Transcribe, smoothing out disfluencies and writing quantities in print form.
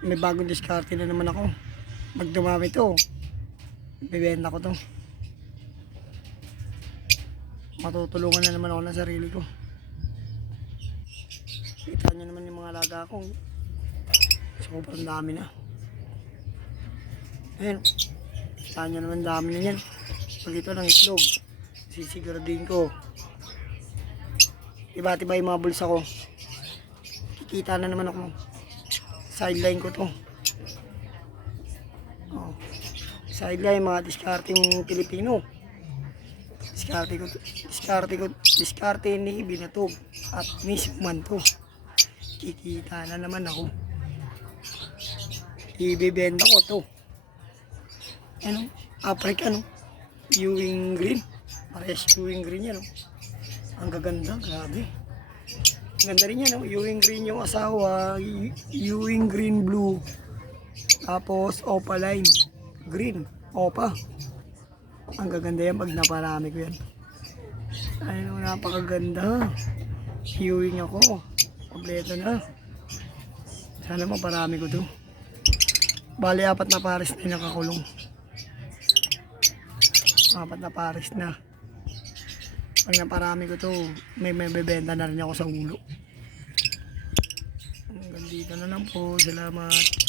May bagong diskarte na naman ako. Pag dumami to, bibenta ko to. Matutulungan na naman ako ng sarili ko. Kita nyo naman yung mga alaga ko. Sobrang dami na. Ayan. Kita nyo naman dami na yan. Pag ito ng itlog, sisiguraduhin ko. Iba-tiba yung mga bulsa ko. Kikita na naman ako. Sideline ko to. Oh. Sideline, mga diskarting Pilipino. Diskarte ni Binatog at Miss Man to. Kikita na naman ako. Ibibenta ko to. Ano? African, no? Ewing green. Parehas Ewing green yan, no? Ang gaganda, grabe. Ang ganda rin yan, no? Ewing green yung asawa. Ewing green blue. Tapos opaline green. Opa. Ang gaganda yan pag naparami ko yan. Ayun, napakaganda. Ewing ako. Kompleto na. Sana maparami ko to. Bali, 4 na pares na nakakulong. 4 na pares na. Pag naparami ko to, may bebenta na rin ako sa ulo. Hanggang dito na lang po. Salamat.